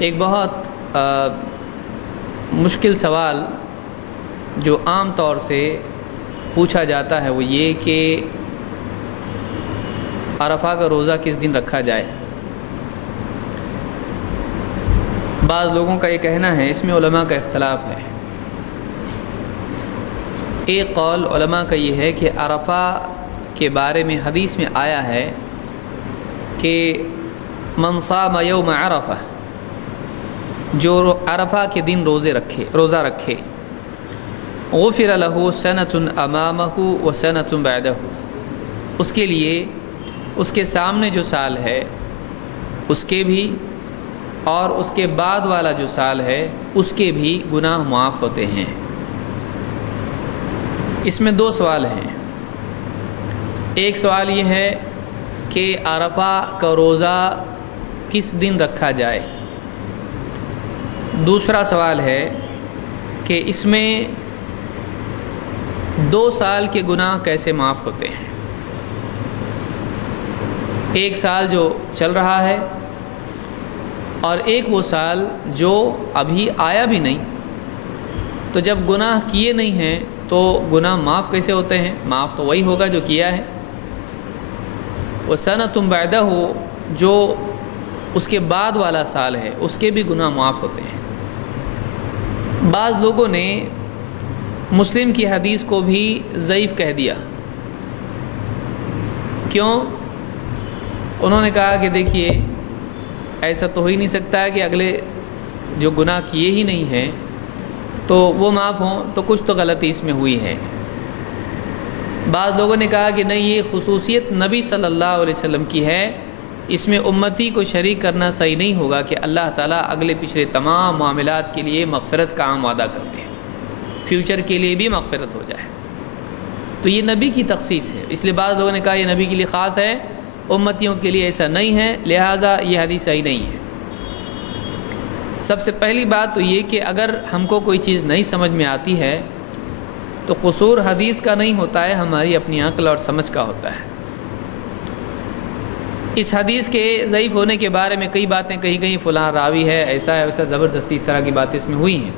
ایک بہت مشکل سوال جو عام طور سے پوچھا جاتا ہے وہ یہ کہ عرفہ کا روزہ کس دن رکھا جائے۔ بعض لوگوں کا یہ کہنا ہے، اس میں علماء کا اختلاف ہے۔ ایک قول علماء کا یہ ہے کہ عرفہ کے بارے میں حدیث میں آیا ہے کہ من صام یوم عرفہ، جو عرفہ کے دن روزہ رکھے غفر له سنة امامہ و سنة بعدہ، اس کے لیے اس کے سامنے جو سال ہے اس کے بھی اور اس کے بعد والا جو سال ہے اس کے بھی گناہ معاف ہوتے ہیں۔ اس میں دو سوال ہیں۔ ایک سوال یہ ہے کہ عرفہ کا روزہ کس دن رکھا جائے۔ دوسرا سوال ہے کہ اس میں 2 سال کے گناہ کیسے معاف ہوتے ہیں۔ ایک سال جو چل رہا ہے اور ایک وہ سال جو ابھی آیا بھی نہیں، تو جب گناہ کیے نہیں ہیں تو گناہ معاف کیسے ہوتے ہیں؟ معاف تو وہی ہوگا جو کیا ہے۔ وَسَنَةٌ بَعْدَهُ، جو اس کے بعد والا سال ہے اس کے بھی گناہ معاف ہوتے ہیں۔ بعض لوگوں نے مسلم کی حدیث کو بھی ضعیف کہہ دیا۔ کیوں؟ انہوں نے کہا کہ دیکھیے ایسا تو ہو ہی نہیں سکتا ہے کہ اگلے جو گناہ کیے ہی نہیں ہیں تو وہ معاف ہوں، تو کچھ تو غلطی اس میں ہوئی ہے۔ بعض لوگوں نے کہا کہ نہیں، یہ خصوصیت نبی صلی اللہ علیہ وسلم کی ہے، اس میں امتی کو شریک کرنا صحیح نہیں ہوگا کہ اللہ تعالیٰ اگلے پچھلے تمام معاملات کے لیے مغفرت کا عام وعدہ کرتے ہیں، فیوچر کے لیے بھی مغفرت ہو جائے، تو یہ نبی کی تخصیص ہے۔ اس لیے بعض لوگوں نے کہا یہ نبی کے لیے خاص ہے، امتیوں کے لیے ایسا نہیں ہے، لہٰذا یہ حدیث صحیح نہیں ہے۔ سب سے پہلی بات تو یہ کہ اگر ہم کو کوئی چیز نہیں سمجھ میں آتی ہے تو قصور حدیث کا نہیں ہوتا ہے، ہماری اپنی عقل اور سمجھ کا ہوتا ہے۔ اس حدیث کے ضعیف ہونے کے بارے میں کئی باتیں کہیں فلاں راوی ہے، ایسا ہے ویسا، زبردستی اس طرح کی باتیں اس میں ہوئی ہیں،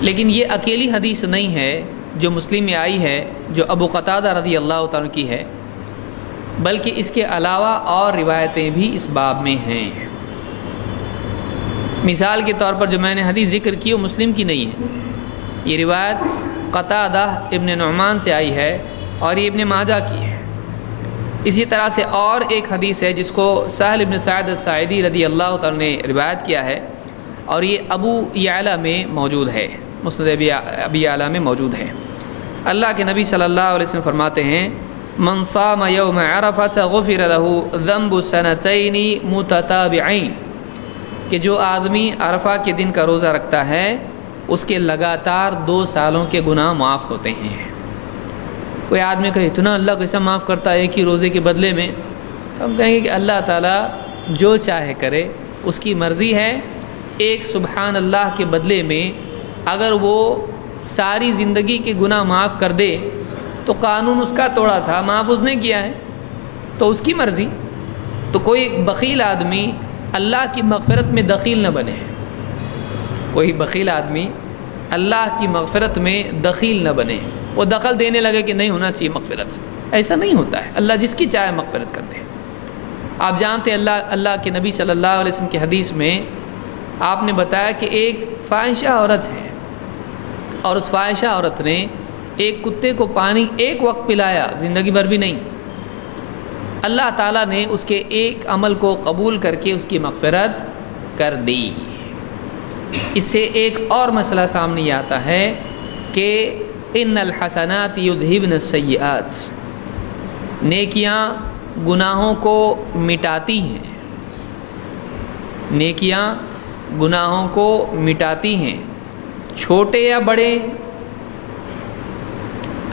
لیکن یہ اکیلی حدیث نہیں ہے جو مسلم میں آئی ہے، جو ابو قتادہ رضی اللہ تعالیٰ کی ہے، بلکہ اس کے علاوہ اور روایتیں بھی اس باب میں ہیں۔ مثال کے طور پر جو میں نے حدیث ذکر کی وہ مسلم کی نہیں ہے، یہ روایت قتادہ ابن نعمان سے آئی ہے اور یہ ابن ماجہ کی ہے۔ اسی طرح سے اور ایک حدیث ہے جس کو سہل ابن سعد الساعدی رضی اللہ تعالیٰ نے روایت کیا ہے، اور یہ ابو یعلا میں موجود ہے، مسند ابی یعلا میں موجود ہے۔ اللہ کے نبی صلی اللہ علیہ وسلم فرماتے ہیں من صام یوم عرفۃ غفر له ذنب سنتین متتابعین، کہ جو آدمی عرفہ کے دن کا روزہ رکھتا ہے اس کے لگاتار 2 سالوں کے گناہ معاف ہوتے ہیں۔ کوئی آدمی کہے اتنا اللہ کیسا معاف کرتا ہے ایک ہی روزے کے بدلے میں؟ تو ہم کہیں گے کہ اللہ تعالیٰ جو چاہے کرے، اس کی مرضی ہے۔ ایک سبحان اللہ کے بدلے میں اگر وہ ساری زندگی کے گناہ معاف کر دے تو قانون اس کا توڑا تھا، معاف اس نے کیا ہے، تو اس کی مرضی۔ تو کوئی بخیل آدمی اللہ کی مغفرت میں دخیل نہ بنے، کوئی بخیل آدمی اللہ کی مغفرت میں دخیل نہ بنے، وہ دخل دینے لگے کہ نہیں ہونا چاہیے مغفرت، ایسا نہیں ہوتا ہے۔ اللہ جس کی چاہے مغفرت کرتے ہیں۔ آپ جانتے ہیں اللہ کے نبی صلی اللہ علیہ وسلم کی حدیث میں آپ نے بتایا کہ ایک فاحشہ عورت ہے اور اس فاحشہ عورت نے ایک کتے کو پانی ایک وقت پلایا، زندگی بھر بھی نہیں، اللہ تعالیٰ نے اس کے ایک عمل کو قبول کر کے اس کی مغفرت کر دی۔ اس سے ایک اور مسئلہ سامنے یہ آتا ہے کہ ان الحسنات یذہبن السیئات، نیکیاں گناہوں کو مٹاتی ہیں، نیکیاں گناہوں کو مٹاتی ہیں، چھوٹے یا بڑے۔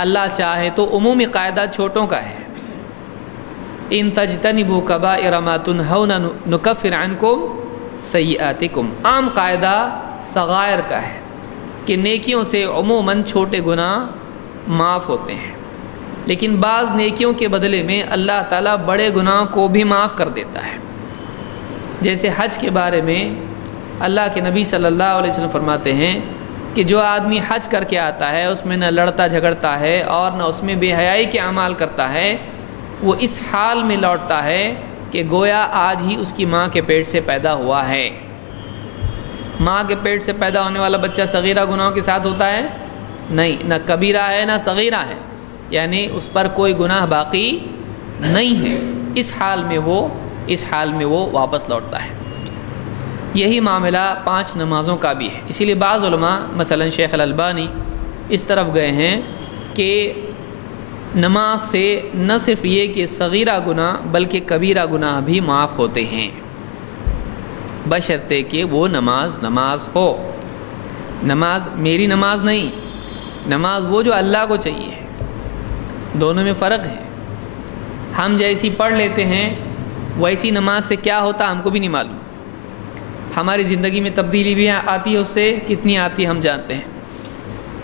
اللہ چاہے تو عمومی قاعدہ چھوٹوں کا ہے، ان تجتنبوا کبائر ما تنہون نکفر عنکم سیئاتکم، عام قاعدہ صغائر کا ہے کہ نیکیوں سے عموماً چھوٹے گناہ معاف ہوتے ہیں، لیکن بعض نیکیوں کے بدلے میں اللہ تعالیٰ بڑے گناہوں کو بھی معاف کر دیتا ہے۔ جیسے حج کے بارے میں اللہ کے نبی صلی اللہ علیہ وسلم فرماتے ہیں کہ جو آدمی حج کر کے آتا ہے اس میں نہ لڑتا جھگڑتا ہے اور نہ اس میں بے حیائی کے اعمال کرتا ہے، وہ اس حال میں لوٹتا ہے کہ گویا آج ہی اس کی ماں کے پیٹ سے پیدا ہوا ہے۔ ماں کے پیٹ سے پیدا ہونے والا بچہ صغیرہ گناہوں کے ساتھ ہوتا ہے؟ نہیں، نہ کبیرہ ہے نہ صغیرہ ہے، یعنی اس پر کوئی گناہ باقی نہیں ہے۔ اس حال میں وہ واپس لوٹتا ہے۔ یہی معاملہ 5 نمازوں کا بھی ہے۔ اسی لیے بعض علماء مثلا شیخ الالبانی اس طرف گئے ہیں کہ نماز سے نہ صرف یہ کہ صغیرہ گناہ بلکہ کبیرہ گناہ بھی معاف ہوتے ہیں، بشرطے کہ وہ نماز ہو۔ نماز میری نماز نہیں، نماز وہ جو اللہ کو چاہیے، دونوں میں فرق ہے۔ ہم جیسی پڑھ لیتے ہیں ویسی نماز سے کیا ہوتا ہم کو بھی نہیں معلوم، ہماری زندگی میں تبدیلی بھی آتی ہے، اس سے کتنی آتی ہے ہم جانتے ہیں۔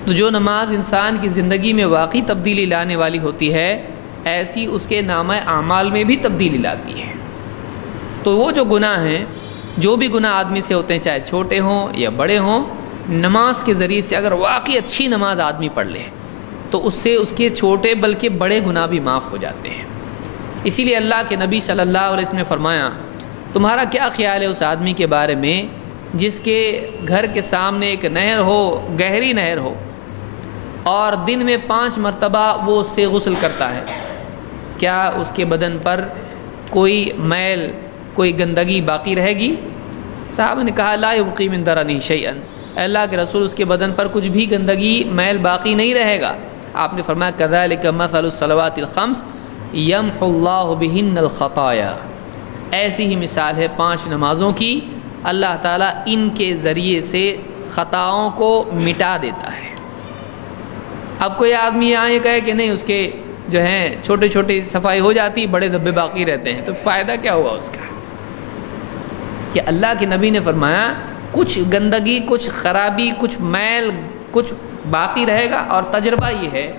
تو جو نماز انسان کی زندگی میں واقعی تبدیلی لانے والی ہوتی ہے، ایسی اس کے نامہ اعمال میں بھی تبدیلی لاتی ہے۔ تو وہ جو گناہ ہیں، جو بھی گناہ آدمی سے ہوتے ہیں، چاہے چھوٹے ہوں یا بڑے ہوں، نماز کے ذریعے سے اگر واقعی اچھی نماز آدمی پڑھ لے تو اس سے اس کے چھوٹے بلکہ بڑے گناہ بھی معاف ہو جاتے ہیں۔ اسی لیے اللہ کے نبی صلی اللہ علیہ وسلم نے فرمایا، تمہارا کیا خیال ہے اس آدمی کے بارے میں جس کے گھر کے سامنے ایک نہر ہو، گہری نہر ہو، اور دن میں 5 مرتبہ وہ اس سے غسل کرتا ہے، کیا اس کے بدن پر کوئی میل، کوئی گندگی باقی رہے گی؟ صحابہ نے کہا لا یبقی من درنی شیئا، اللہ کے رسول اس کے بدن پر کچھ بھی گندگی میل باقی نہیں رہے گا۔ آپ نے فرمایا کذالک مثل الصلوات الخمس یمحو اللہ بہن الخطایا، ایسی ہی مثال ہے 5 نمازوں کی، اللہ تعالیٰ ان کے ذریعے سے خطاؤں کو مٹا دیتا ہے۔ اب کوئی آدمی یہاں یہ کہے کہ نہیں اس کے جو ہیں چھوٹے چھوٹے صفائی ہو جاتی، بڑے دھبے باقی رہتے ہیں، تو فائدہ کیا ہوا اس کا؟ کہ اللہ کے نبی نے فرمایا کچھ گندگی، کچھ خرابی، کچھ میل، کچھ باقی رہے گا۔ اور تجربہ یہ ہے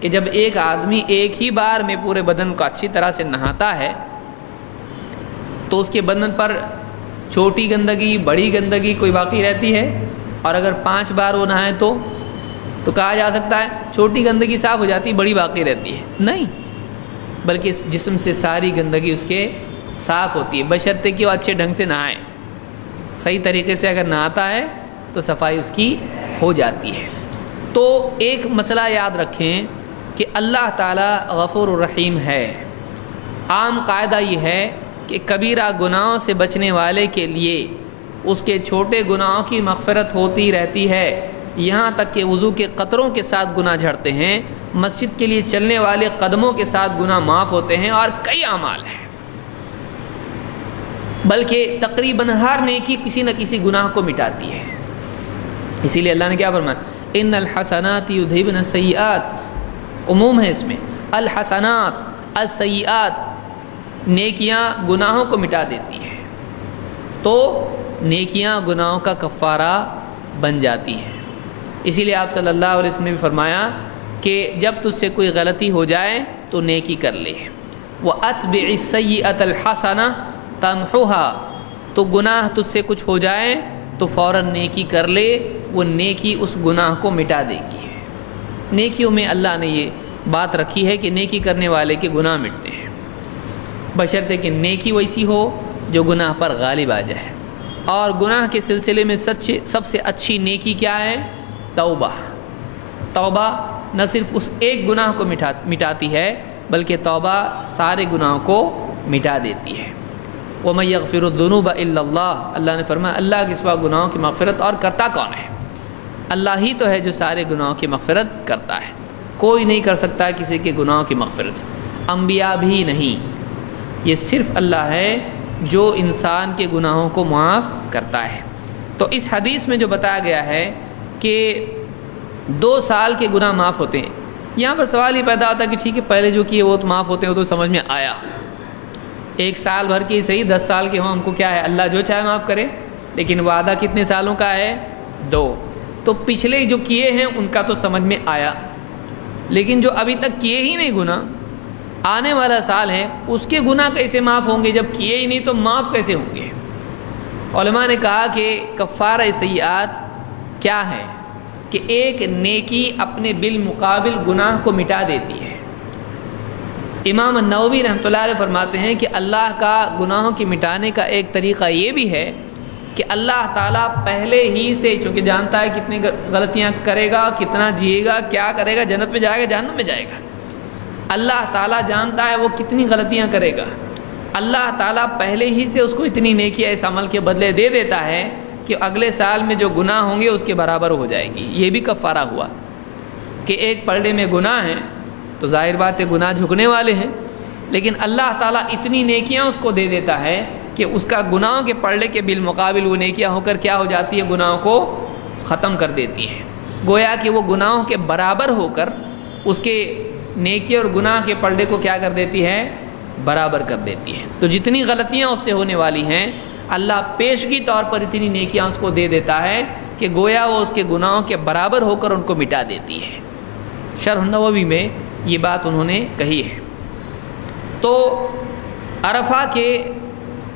کہ جب ایک آدمی ایک ہی بار میں پورے بدن کو اچھی طرح سے نہاتا ہے تو اس کے بدن پر چھوٹی گندگی، بڑی گندگی کوئی باقی رہتی ہے، اور اگر 5 بار وہ نہائے تو کہا جا سکتا ہے چھوٹی گندگی صاف ہو جاتی، بڑی باقی رہتی ہے؟ نہیں، بلکہ اس جسم سے ساری گندگی اس کے صاف ہوتی ہے، بشرطے کہ وہ اچھے ڈھنگ سے نہائے۔ صحیح طریقے سے اگر نہاتا ہے تو صفائی اس کی ہو جاتی ہے۔ تو ایک مسئلہ یاد رکھیں کہ اللہ تعالیٰ غفور الرحیم ہے۔ عام قاعدہ یہ ہے کہ کبیرہ گناہوں سے بچنے والے کے لیے اس کے چھوٹے گناہوں کی مغفرت ہوتی رہتی ہے، یہاں تک کہ وضو کے قطروں کے ساتھ گناہ جھڑتے ہیں، مسجد کے لیے چلنے والے قدموں کے ساتھ گناہ معاف ہوتے ہیں، اور کئی اعمال ہیں، بلکہ تقریباً ہر نیکی کسی نہ کسی گناہ کو مٹاتی ہے۔ اسی لیے اللہ نے کیا فرمایا، ان الحسنات یذھبن السیئات، عموم ہے اس میں، الحسنات السیئات، نیکیاں گناہوں کو مٹا دیتی ہیں، تو نیکیاں گناہوں کا کفارہ بن جاتی ہیں۔ اسی لیے آپ صلی اللہ علیہ وسلم نے بھی فرمایا کہ جب تجھ سے کوئی غلطی ہو جائے تو نیکی کر لے، وَأَتْبِعِ السَّيِّئَةَ الْحَسَنَةَ تَمْحُوهَا، تو گناہ تجھ سے کچھ ہو جائے تو فوراً نیکی کر لے، وہ نیکی اس گناہ کو مٹا دے گی۔ نیکیوں میں اللہ نے یہ بات رکھی ہے کہ نیکی کرنے والے کے گناہ مٹتے ہیں، بشرطے کہ نیکی ویسی ہو جو گناہ پر غالب آ جائے۔ اور گناہ کے سلسلے میں سب سے اچھی نیکی کیا ہے؟ توبہ۔ توبہ نہ صرف اس ایک گناہ کو مٹاتی ہے بلکہ توبہ سارے گناہوں کو مٹا دیتی ہے۔ وَمَن يَغْفِرُ الذُّنُوبَ إِلَّا اللَّهُ، اللہ نے فرمایا اللہ کے سوا گناہوں کی مغفرت اور کرتا کون ہے؟ اللہ ہی تو ہے جو سارے گناہوں کی مغفرت کرتا ہے، کوئی نہیں کر سکتا کسی کے گناہوں کی مغفرت، انبیاء بھی نہیں، یہ صرف اللہ ہے جو انسان کے گناہوں کو معاف کرتا ہے۔ تو اس حدیث میں جو بتایا گیا ہے کہ 2 سال کے گناہ معاف ہوتے ہیں، یہاں پر سوال یہ پیدا ہوتا ہے کہ ٹھیک ہے پہلے جو کیے وہ تو معاف ہوتے ہیں، وہ تو سمجھ میں آیا، 1 سال بھر کی صحیح 10 سال کے ہوں، ہم کو کیا ہے اللہ جو چاہے معاف کرے، لیکن وعدہ کتنے سالوں کا ہے؟ 2۔ تو پچھلے جو کیے ہیں ان کا تو سمجھ میں آیا، لیکن جو ابھی تک کیے ہی نہیں گناہ، آنے والا سال ہے اس کے گناہ کیسے معاف ہوں گے؟ جب کیے ہی نہیں تو معاف کیسے ہوں گے؟ علماء نے کہا کہ کفارہ سیئات کیا ہے کہ ایک نیکی اپنے بالمقابل گناہ کو مٹا دیتی ہے۔ امام النووی رحمۃ اللہ علیہ فرماتے ہیں کہ اللہ کا گناہوں کی مٹانے کا ایک طریقہ یہ بھی ہے کہ اللہ تعالیٰ پہلے ہی سے، چونکہ جانتا ہے کتنی غلطیاں کرے گا، کتنا جیے گا، کیا کرے گا، جنت میں جائے گا جہنم میں جائے گا، اللہ تعالیٰ جانتا ہے وہ کتنی غلطیاں کرے گا، اللہ تعالیٰ پہلے ہی سے اس کو اتنی نیکیاں اس عمل کے بدلے دے دیتا ہے کہ اگلے سال میں جو گناہ ہوں گے اس کے برابر ہو جائیں گی۔ یہ بھی کفارہ ہوا کہ ایک پلڑے میں گناہ ہیں تو ظاہر بات ہے گناہ جھکنے والے ہیں، لیکن اللہ تعالیٰ اتنی نیکیاں اس کو دے دیتا ہے کہ اس کا گناہوں کے پلڑے کے بالمقابل وہ نیکیاں ہو کر کیا ہو جاتی ہے، گناہوں کو ختم کر دیتی ہے۔ گویا کہ وہ گناہوں کے برابر ہو کر اس کے نیکی اور گناہ کے پلڑے کو کیا کر دیتی ہے، برابر کر دیتی ہے۔ تو جتنی غلطیاں اس سے ہونے والی ہیں اللہ پیشگی طور پر اتنی نیکیاں اس کو دے دیتا ہے کہ گویا وہ اس کے گناہوں کے برابر ہو کر ان کو مٹا دیتی ہے۔ شرح النووی میں یہ بات انہوں نے کہی ہے۔ تو عرفہ کے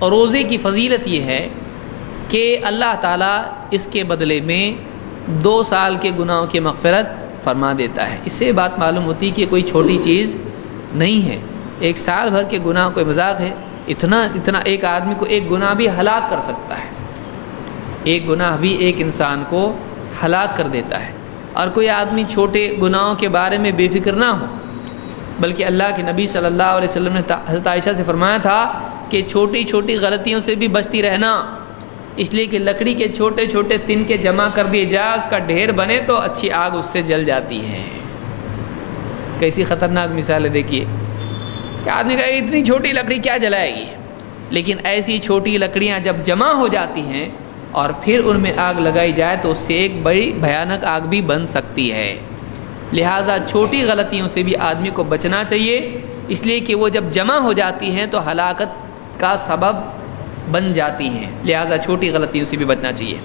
روزے کی فضیلت یہ ہے کہ اللہ تعالیٰ اس کے بدلے میں 2 سال کے گناہوں کی مغفرت فرما دیتا ہے۔ اس سے بات معلوم ہوتی کہ کوئی چھوٹی چیز نہیں ہے، 1 سال بھر کے گناہ کوئی مذاق ہے، اتنا ایک آدمی کو ایک گناہ بھی ہلاک کر سکتا ہے، ایک گناہ بھی ایک انسان کو ہلاک کر دیتا ہے۔ اور کوئی آدمی چھوٹے گناہوں کے بارے میں بے فکر نہ ہو، بلکہ اللہ کے نبی صلی اللہ علیہ وسلم نے حضرت عائشہ سے فرمایا تھا کہ چھوٹی چھوٹی غلطیوں سے بھی بچتی رہنا، اس لیے کہ لکڑی کے چھوٹے چھوٹے تنکے جمع کر دیے جائے، اس کا ڈھیر بنے تو اچھی آگ اس سے جل جاتی ہے۔ کیسی خطرناک مثالیں دیکھیے کہ آدمی کہے کہ اتنی چھوٹی لکڑی کیا جلائے گی، لیکن ایسی چھوٹی لکڑیاں جب جمع ہو جاتی ہیں اور پھر ان میں آگ لگائی جائے تو اس سے ایک بڑی بھیانک آگ بھی بن سکتی ہے۔ لہٰذا چھوٹی غلطیوں سے بھی آدمی کو بچنا چاہیے، اس لیے کہ وہ جب جمع ہو جاتی ہیں تو ہلاکت کا سبب بن جاتی ہیں، لہٰذا چھوٹی غلطیوں سے بھی بچنا چاہیے۔